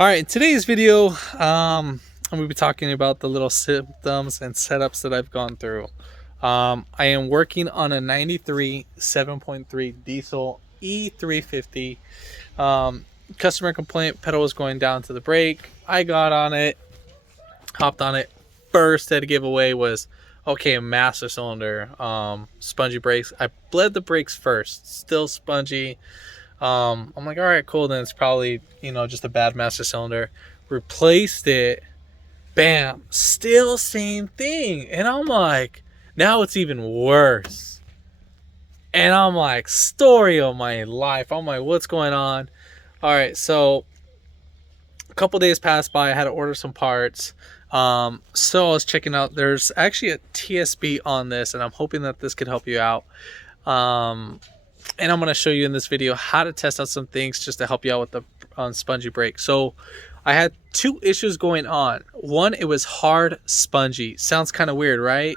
All right, in today's video, I'm gonna be talking about the little symptoms and setups that I've gone through. I am working on a 93 7.3 diesel E350. Customer complaint, pedal was going down to the brake. I got on it, hopped on it. First that giveaway was, okay, master cylinder, spongy brakes. I bled the brakes first, still spongy. I'm like, all right, cool. Then it's probably, just a bad master cylinder. Replaced it. Bam. Still same thing. And I'm like, now it's even worse. And I'm like, story of my life. I'm like, what's going on? All right. So a couple days passed by. I had to order some parts. So I was checking out. There's actually a TSB on this, and I'm hoping that this could help you out. And I'm going to show you in this video how to test out some things just to help you out with the spongy brake. So I had two issues going on. One, it was hard spongy. Sounds kind of weird, right?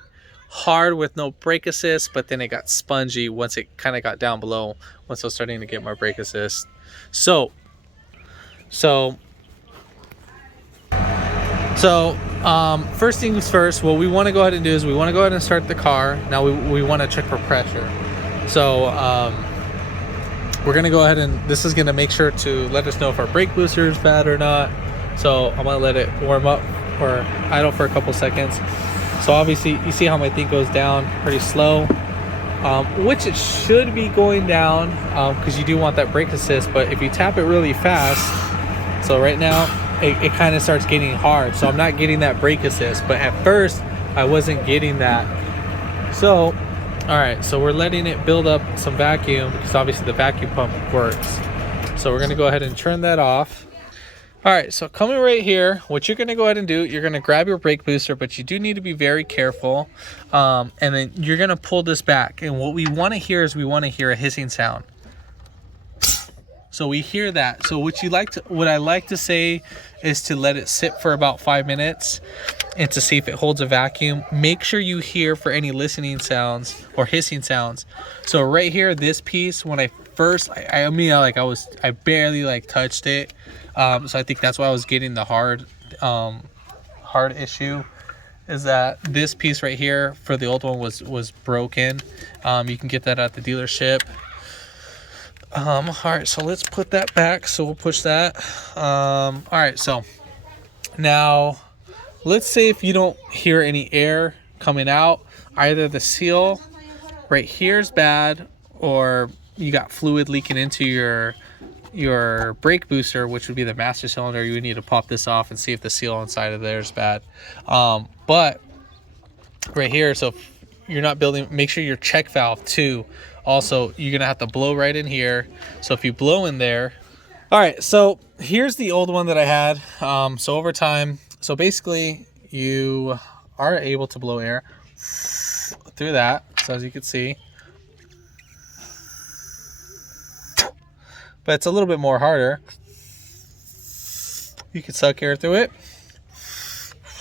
Hard with no brake assist, but then it got spongy once it kind of got down below, once I was starting to get my brake assist. So first things first, what we want to go ahead and do is we want to go ahead and start the car. Now we want to check for pressure. So we're gonna go ahead and this is gonna make sure to let us know if our brake booster is bad or not. So I'm gonna let it warm up or idle for a couple seconds. So obviously you see how my thing goes down pretty slow, which it should be going down because you do want that brake assist. But if you tap it really fast, so right now it kind of starts getting hard. So I'm not getting that brake assist, but at first I wasn't getting that. So all right, so we're letting it build up some vacuum because obviously the vacuum pump works. So we're gonna go ahead and turn that off. All right, so coming right here, what you're gonna go ahead and do, you're gonna grab your brake booster, but you do need to be very careful. And then you're gonna pull this back. And what we wanna hear is we wanna hear a hissing sound. So we hear that. So what I like to say is to let it sit for about 5 minutes and to see if it holds a vacuum. Make sure you hear for any listening sounds or hissing sounds. So right here, this piece, when I first, I barely touched it. So I think that's why I was getting the hard issue, is that this piece right here for the old one was broken. You can get that at the dealership. All right, so let's put that back. So we'll push that. All right, so now let's say if you don't hear any air coming out, either the seal right here is bad, or you got fluid leaking into your brake booster, which would be the master cylinder. You would need to pop this off and see if the seal inside of there is bad. But right here, so if you're not building, make sure your check valve too. Also, you're gonna have to blow right in here. So if you blow in there, all right, so here's the old one that I had. So over time, so basically you are able to blow air through that. So as you can see, but it's a little bit more harder. You can suck air through it.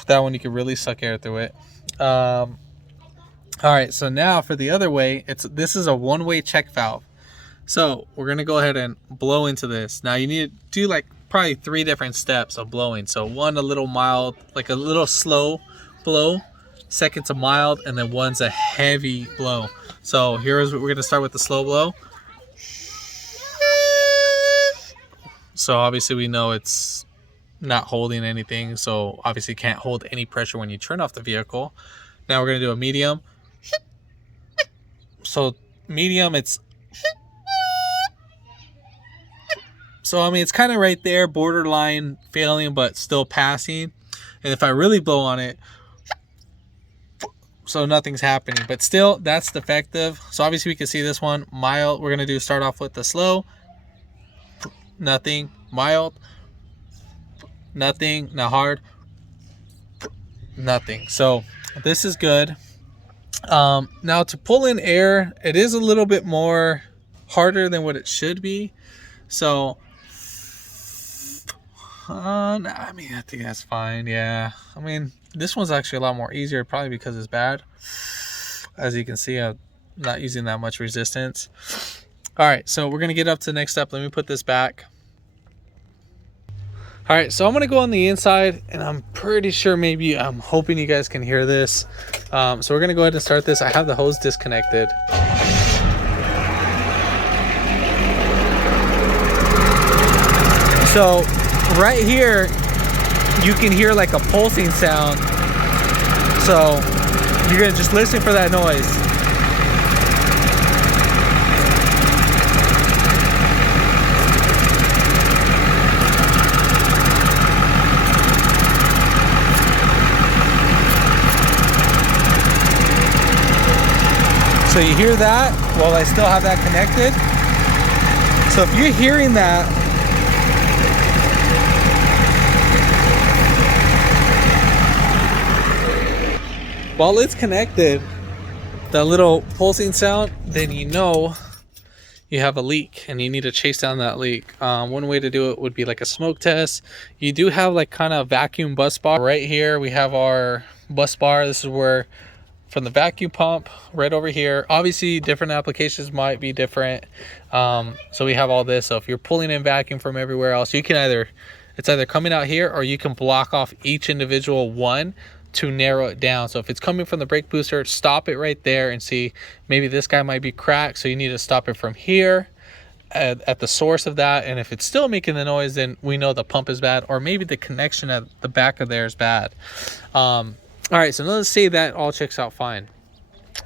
That one you can really suck air through it. All right, so now for the other way, this is a one-way check valve. So we're gonna go ahead and blow into this. Now you need to do probably 3 different steps of blowing. So one, a little mild, like a little slow blow. Second's a mild, and then one's a heavy blow. So here's what we're gonna start with, the slow blow. So obviously we know it's not holding anything. So obviously can't hold any pressure when you turn off the vehicle. Now we're gonna do a medium. So medium, it's it's kind of right there, borderline failing, but still passing. And if I really blow on it, so nothing's happening, but still that's defective. So obviously we can see this one, mild. We're gonna start off with the slow, nothing, mild, nothing, now hard, nothing. So this is good. Now to pull in air, it is a little bit more harder than what it should be. So I think that's fine. Yeah, this one's actually a lot more easier, probably because it's bad. As you can see, I'm not using that much resistance. All right, so we're gonna get up to the next step. Let me put this back. All right, so I'm gonna go on the inside, and I'm pretty sure, maybe, I'm hoping you guys can hear this. So we're gonna go ahead and start this. I have the hose disconnected. So right here, you can hear like a pulsing sound. So you're gonna just listen for that noise. So you hear that while I still have that connected. So if you're hearing that, while it's connected, that little pulsing sound, then you know you have a leak and you need to chase down that leak. One way to do it would be like a smoke test. You do have like kind of vacuum bus bar right here. We have our bus bar. This is where, from the vacuum pump right over here, obviously different applications might be different. So we have all this. So if you're pulling in vacuum from everywhere else, you can it's either coming out here, or you can block off each individual one to narrow it down. So if it's coming from the brake booster, stop it right there and see, maybe this guy might be cracked, so you need to stop it from here at the source of that. And if it's still making the noise, then we know the pump is bad, or maybe the connection at the back of there is bad. All right, so let's say that all checks out fine.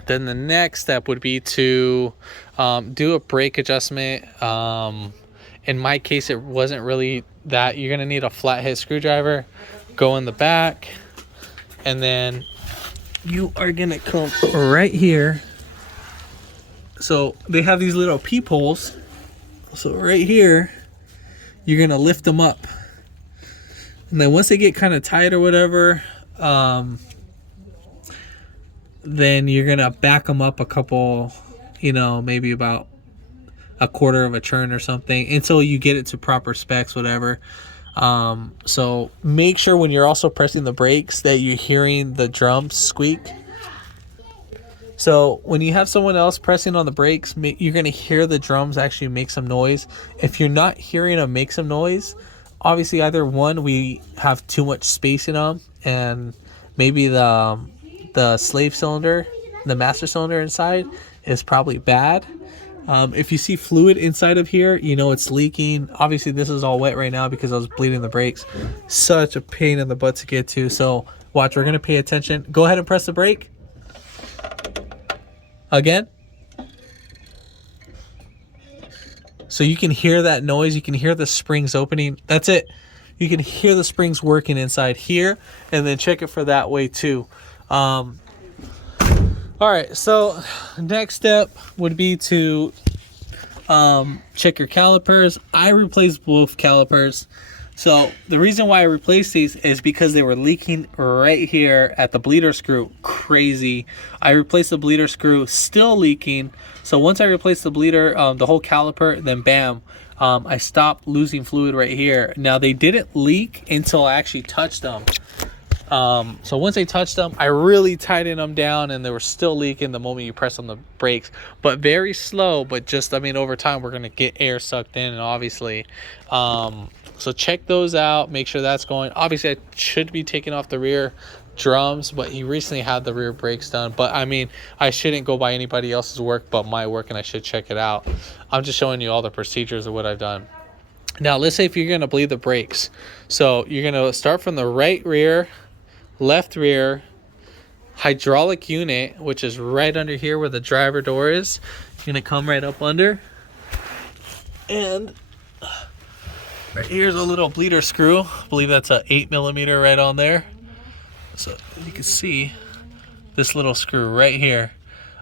Then the next step would be to do a brake adjustment. In my case, it wasn't really that. You're gonna need a flathead screwdriver, go in the back, and then you are gonna come right here. So they have these little peepholes. So right here, you're gonna lift them up. And then once they get kind of tight or whatever, then you're gonna back them up a couple, maybe about a quarter of a turn or something, until you get it to proper specs, whatever. So make sure when you're also pressing the brakes that you're hearing the drums squeak. So when you have someone else pressing on the brakes, you're gonna hear the drums actually make some noise. If you're not hearing them make some noise, obviously either one, we have too much space in them, and maybe the slave cylinder, the master cylinder inside, is probably bad. If you see fluid inside of here, it's leaking. Obviously this is all wet right now because I was bleeding the brakes. Such a pain in the butt to get to. So watch, we're gonna pay attention. Go ahead and press the brake again. So you can hear that noise. You can hear the springs opening. That's it. You can hear the springs working inside here, and then check it for that way too. All right, so next step would be to check your calipers. I replaced both calipers. So the reason why I replaced these is because they were leaking right here at the bleeder screw. Crazy. I replaced the bleeder screw, still leaking. So once I replaced the bleeder, the whole caliper, then bam, I stopped losing fluid right here. Now they didn't leak until I actually touched them. So once I touched them, I really tightened them down, and they were still leaking the moment you press on the brakes, but very slow. But just, over time we're going to get air sucked in, and obviously, so check those out, make sure that's going. Obviously I should be taking off the rear drums, but he recently had the rear brakes done. But I shouldn't go by anybody else's work but my work, and I should check it out. I'm just showing you all the procedures of what I've done. Now let's say if you're going to bleed the brakes, so you're going to start from the right rear, left rear, hydraulic unit, which is right under here where the driver door is. You're gonna come right up under, and right here's a little bleeder screw. I believe that's a 8mm right on there. So you can see this little screw right here.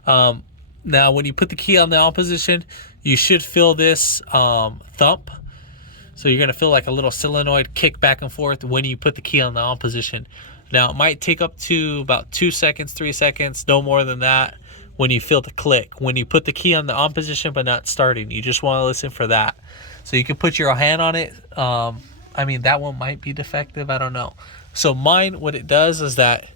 Now when you put the key on the on position, you should feel this thump. So you're gonna feel like a little solenoid kick back and forth when you put the key on the on position. Now it might take up to about 2 seconds, 3 seconds, no more than that, when you feel the click. When you put the key on the on position but not starting, you just want to listen for that. So you can put your hand on it. That one might be defective, I don't know. So mine, what it does is that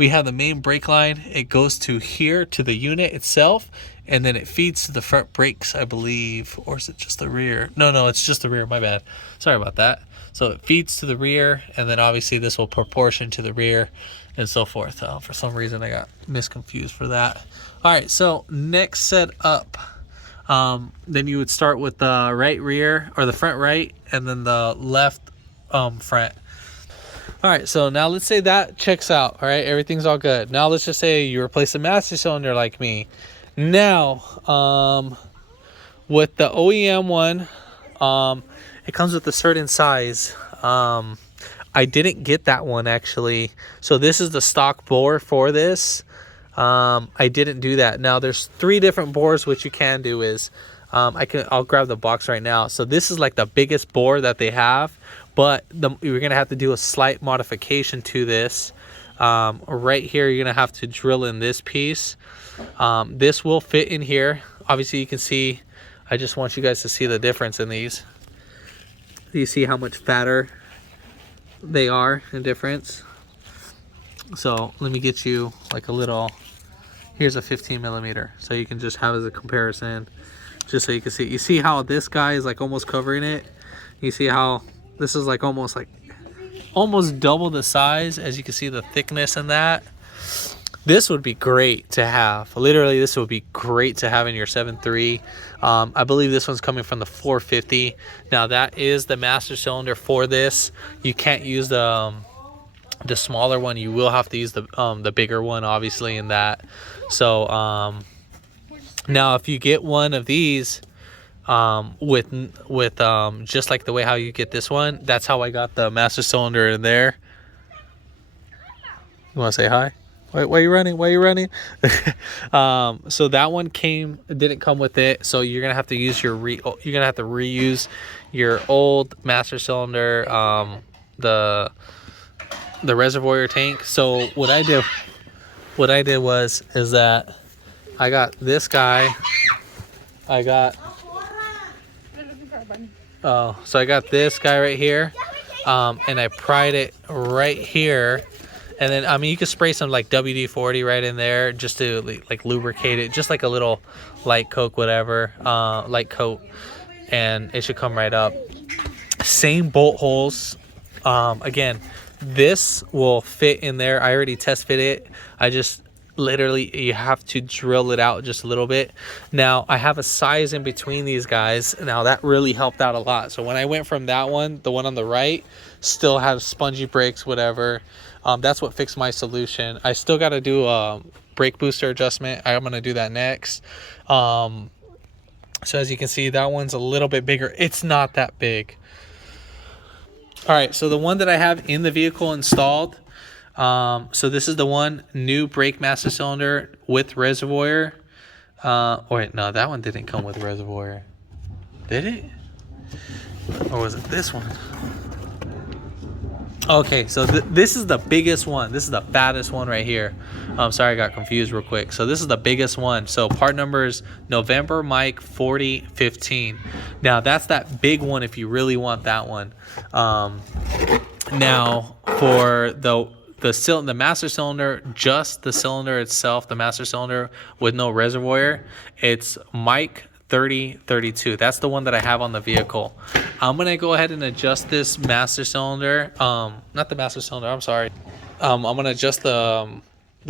we have the main brake line. It goes to here to the unit itself, and then it feeds to the front brakes, I believe. Or is it just the rear? No, it's just the rear. My bad. Sorry about that. So it feeds to the rear, and then obviously this will proportion to the rear and so forth. For some reason, I got misconfused for that. All right, so next set up. Then you would start with the right rear, or the front right, and then the left front. All right, so now let's say that checks out. All right, everything's all good. Now let's just say you replace the master cylinder like me. Now, with the OEM one, it comes with a certain size. I didn't get that one actually. So this is the stock bore for this. I didn't do that. Now there's 3 different bores. What you can do is, I'll grab the box right now. So this is like the biggest bore that they have, but you're gonna have to do a slight modification to this. Right here, you're gonna have to drill in this piece. This will fit in here. Obviously you can see, I just want you guys to see the difference in these. You see how much fatter they are in difference. So let me get you like a little, here's a 15 millimeter. So you can just have as a comparison, just so you can see. You see how this guy is like almost covering it? You see how this is like almost double the size. As you can see the thickness in that. This would be great to have. Literally, this would be great to have in your 7.3. I believe this one's coming from the 450. Now that is the master cylinder for this. You can't use the smaller one. You will have to use the bigger one, obviously, in that. So now if you get one of these with just like the way how you get this one, that's how I got the master cylinder in there. You want to say hi? Why are you running? Why are you running? So that one didn't come with it. So you're gonna have to use reuse your old master cylinder, the reservoir tank. So what I did is that I got this guy. So I got this guy right here, and I pried it right here. And then, I mean, you can spray some like WD-40 right in there just to like lubricate it, just like a little light coat, whatever, light coat, and it should come right up. Same bolt holes. Again, this will fit in there. I already test fit it. I just literally, you have to drill it out just a little bit. Now I have a size in between these guys. Now that really helped out a lot. So when I went from that one, the one on the right still has spongy brakes, whatever. That's what fixed my solution. I still got to do a brake booster adjustment. I'm going to do that next. So as you can see, that one's a little bit bigger. It's not that big. All right, so the one that I have in the vehicle installed, so this is the one, new brake master cylinder with reservoir. Wait, no, that one didn't come with reservoir. Did it? Or was it this one? Okay, so this is the biggest one. This is the fattest one right here. I'm sorry, I got confused real quick. So this is the biggest one. So part number is November Mike 4015. Now that's that big one if you really want that one. Now for the master cylinder, just the cylinder itself, the master cylinder with no reservoir, it's Mike 3032. That's the one that I have on the vehicle. I'm gonna go ahead and adjust this master cylinder, not the master cylinder, I'm sorry. I'm gonna adjust the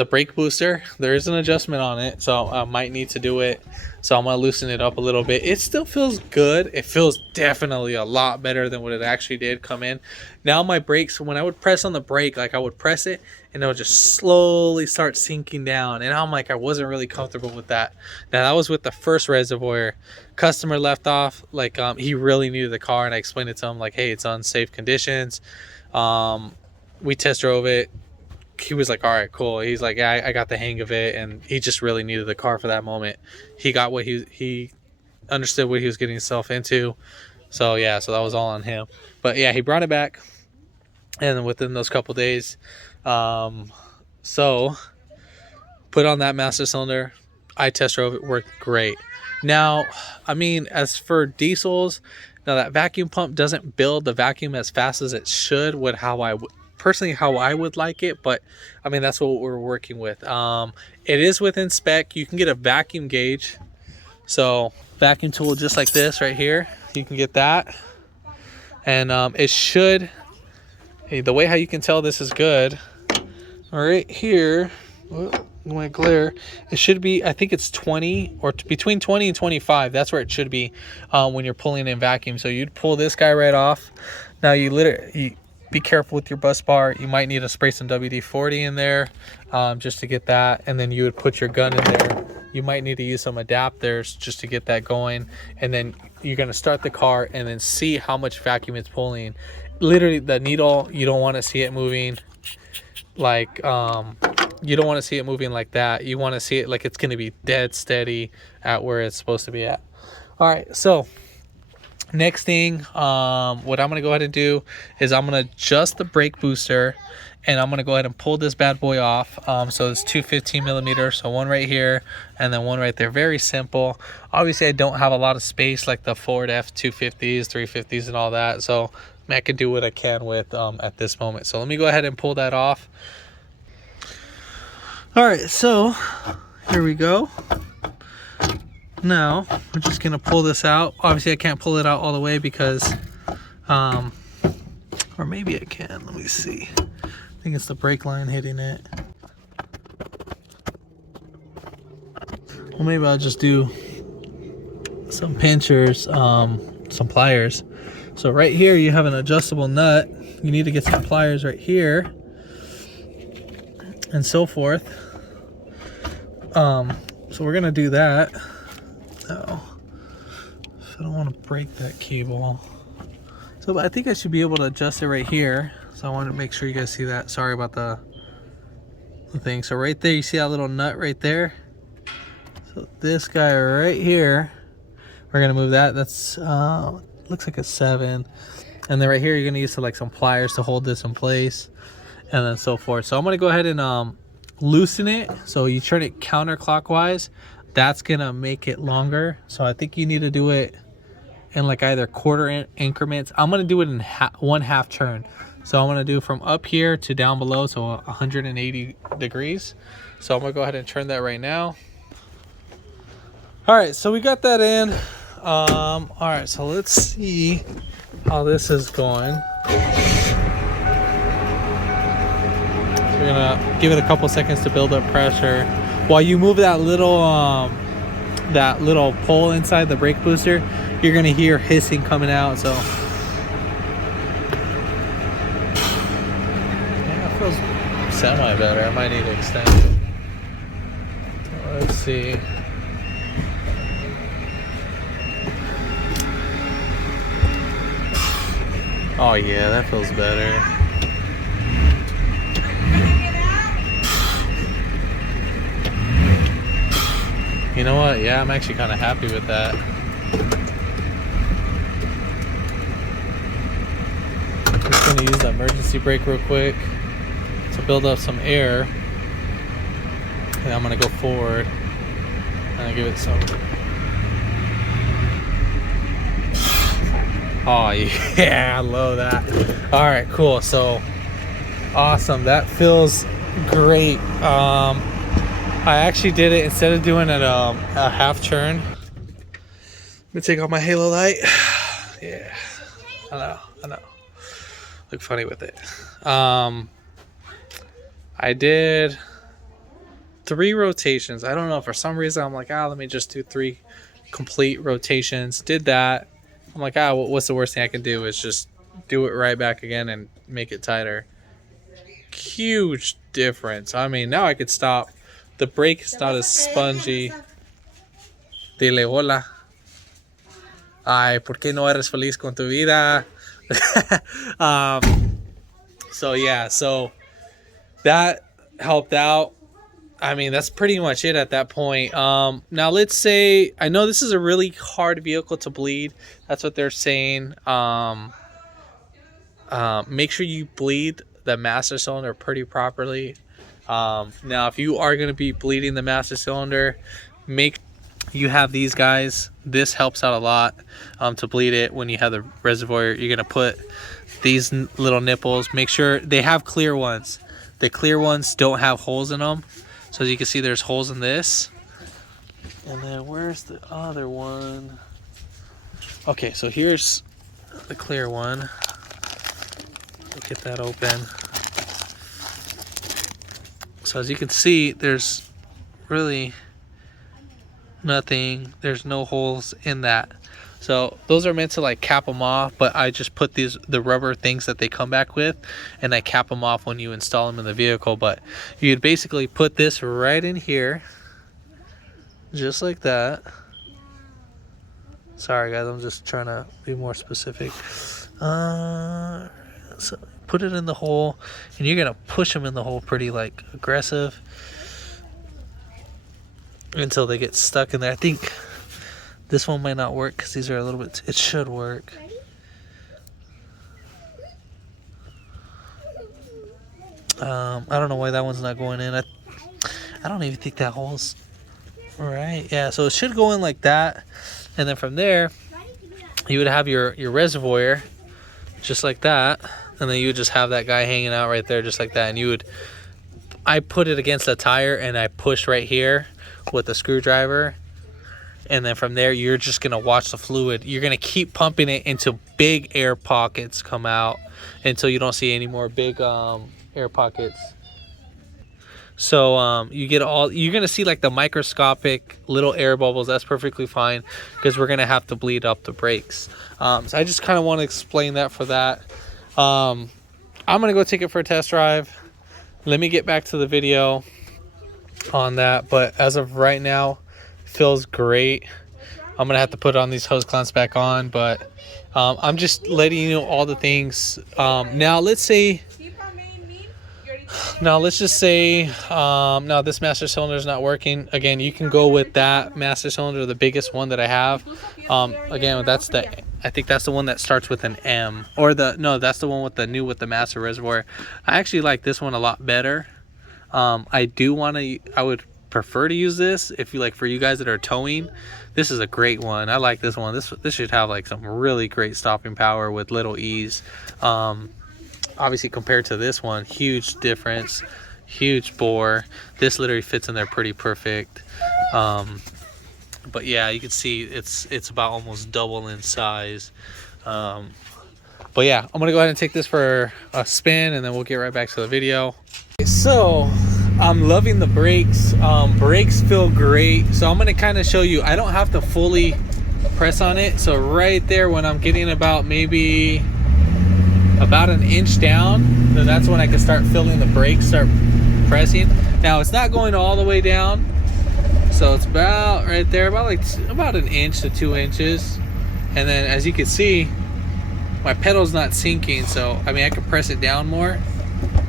brake booster. There is an adjustment on it, so I might need to do it. So I'm gonna loosen it up a little bit. It still feels good. It feels definitely a lot better than what it actually did come in. Now my brakes, when I would press on the brake, like I would press it and it would just slowly start sinking down, and I'm like, I wasn't really comfortable with that. Now that was with the first reservoir. Customer left off, like he really needed the car, and I explained it to him like, hey, it's unsafe conditions. We test drove it. He was like, all right, cool. He's like, yeah, I got the hang of it, and he just really needed the car for that moment. He got what he understood what he was getting himself into. So yeah, so that was all on him. But yeah, he brought it back, and within those couple days, so put on that master cylinder. I test drove it, worked great. Now, I mean, as for diesels, now that vacuum pump doesn't build the vacuum as fast as it should with how personally how I would like it, but I mean that's what we're working with. It is within spec. You can get a vacuum gauge, so vacuum tool just like this right here, you can get that. And it should, hey, the way how you can tell this is good, right here, my glare, it should be, I think it's 20 or between 20 and 25. That's where it should be when you're pulling in vacuum. So you'd pull this guy right off. Now you be careful with your bus bar. You might need to spray some WD-40 in there just to get that. And then you would put your gun in there. You might need to use some adapters just to get that going. And then you're going to start the car and then see how much vacuum it's pulling. Literally the needle, you don't want to see it moving like you don't want to see it moving like that. You want to see it like it's going to be dead steady at where it's supposed to be at. All right, so next thing, what I'm going to go ahead and do is I'm going to adjust the brake booster, and I'm going to go ahead and pull this bad boy off. So it's two 15 millimeters, so one right here and then one right there. Very simple. Obviously I don't have a lot of space like the Ford F-250s, 350s and all that, so I can do what I can with at this moment. So let me go ahead and pull that off. All right, so here we go. Now we're just gonna pull this out. Obviously I can't pull it out all the way because or maybe I can. Let me see. I think it's the brake line hitting it. Well, maybe I'll just do some pinchers, some pliers. So right here you have an adjustable nut. You need to get some pliers right here and so forth. So we're gonna do that. Oh, I don't want to break that cable. So I think I should be able to adjust it right here. So I want to make sure you guys see that. Sorry about the thing. So right there, you see that little nut right there? So this guy right here, we're gonna move that. That's looks like a 7. And then right here, you're gonna use like some pliers to hold this in place, and then so forth. So I'm gonna go ahead and loosen it. So you turn it counterclockwise. That's gonna make it longer. So I think you need to do it in like either quarter increments. I'm gonna do it in one half turn. So I'm gonna do from up here to down below, so 180 degrees. So I'm gonna go ahead and turn that right now. All right, so we got that in. All right, so let's see how this is going. We're gonna give it a couple seconds to build up pressure while you move that little pole inside the brake booster. You're gonna hear hissing coming out. So yeah, it feels semi better. I might need to extend it. Let's see. Oh yeah, that feels better. You know what? Yeah, I'm actually kind of happy with that. I'm just going to use the emergency brake real quick to build up some air. And I'm going to go forward and I'll give it some. Oh yeah, I love that. All right, cool. So awesome. That feels great. I actually did it instead of doing it a half turn. Let me take off my halo light. Yeah, I know. Look funny with it. I did 3 rotations. I don't know, for some reason I'm like, let me just do 3 complete rotations. Did that. I'm like, what's the worst thing I can do is just do it right back again and make it tighter. Huge difference. I mean, now I could stop. The brake is not as spongy. Dile hola. Ay, ¿por qué no eres feliz con tu vida? So yeah, so that helped out. I mean, that's pretty much it at that point. Now let's say, I know this is a really hard vehicle to bleed. That's what they're saying. Make sure you bleed the master cylinder pretty properly. Now, if you are going to be bleeding the master cylinder, make you have these guys. This helps out a lot to bleed it. When you have the reservoir, you're going to put these little nipples. Make sure they have clear ones. The clear ones don't have holes in them. So as you can see, there's holes in this. And then where's the other one? Okay, so here's the clear one. Get that open. So as you can see, there's really nothing. There's no holes in that. So those are meant to like cap them off, but I just put the rubber things that they come back with, and I cap them off when you install them in the vehicle. But you'd basically put this right in here, just like that. Sorry guys, I'm just trying to be more specific. So put it in the hole, and you're gonna push them in the hole pretty like aggressive until they get stuck in there. I think this one might not work because these are a little bit, it should work. I don't know why that one's not going in. I don't even think that hole's right. Yeah, so it should go in like that. And then from there, you would have your reservoir just like that. And then you would just have that guy hanging out right there just like that. And you would, I put it against the tire and I push right here with a screwdriver. And then from there, you're just going to watch the fluid. You're going to keep pumping it until big air pockets come out, until you don't see any more big air pockets. So you get all, you're going to see like the microscopic little air bubbles. That's perfectly fine because we're going to have to bleed up the brakes. So I just kind of want to explain that for that. I'm going to go take it for a test drive. Let me get back to the video on that. But as of right now, feels great. I'm gonna have to put on these hose clamps back on, but I'm just letting you know all the things. Now let's say, now let's just say, now this master cylinder is not working. Again, you can go with that master cylinder, the biggest one that I have. Again, that's the, I think that's the one that starts with an M, or the, no, that's the one with the new, with the master reservoir. I actually like this one a lot better. I would prefer to use this if you like, for you guys that are towing. This is a great one. I like this one. This should have like some really great stopping power with little ease. Obviously compared to this one, huge difference, huge bore. This literally fits in there pretty perfect. But yeah, you can see it's about almost double in size. But yeah, I'm gonna go ahead and take this for a spin, and then we'll get right back to the video. So I'm loving the brakes. Brakes feel great. So I'm gonna kind of show you, I don't have to fully press on it. So right there, when I'm getting about maybe about an inch down, then that's when I can start feeling the brakes start pressing. Now it's not going all the way down, so it's about right there, about an inch to 2 inches. And then as you can see, my pedal's not sinking, so I mean I can press it down more.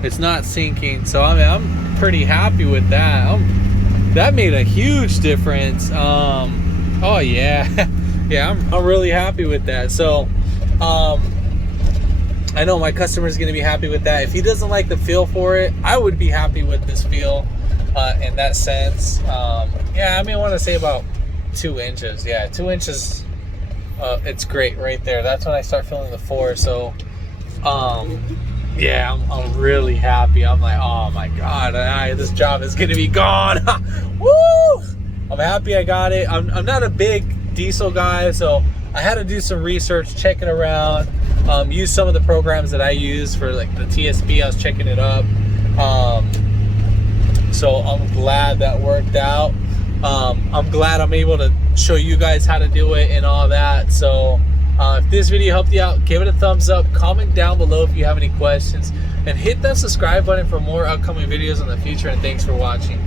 It's not sinking, so I mean I'm pretty happy with that. That made a huge difference. Oh yeah. Yeah, I'm really happy with that. So I know my customer is going to be happy with that. If he doesn't like the feel for it, I would be happy with this feel in that sense. Yeah, I mean I want to say about 2 inches. Yeah, 2 inches. It's great right there. That's when I start feeling the force. So yeah, I'm really happy. I'm like, oh my god, this job is gonna be gone. Woo! I'm happy I got it. I'm not a big diesel guy, so I had to do some research, checking around, use some of the programs that I use for like the TSP. I was checking it up. So I'm glad that worked out. I'm glad I'm able to show you guys how to do it and all that. So if this video helped you out, give it a thumbs up, comment down below if you have any questions, and hit that subscribe button for more upcoming videos in the future. And thanks for watching.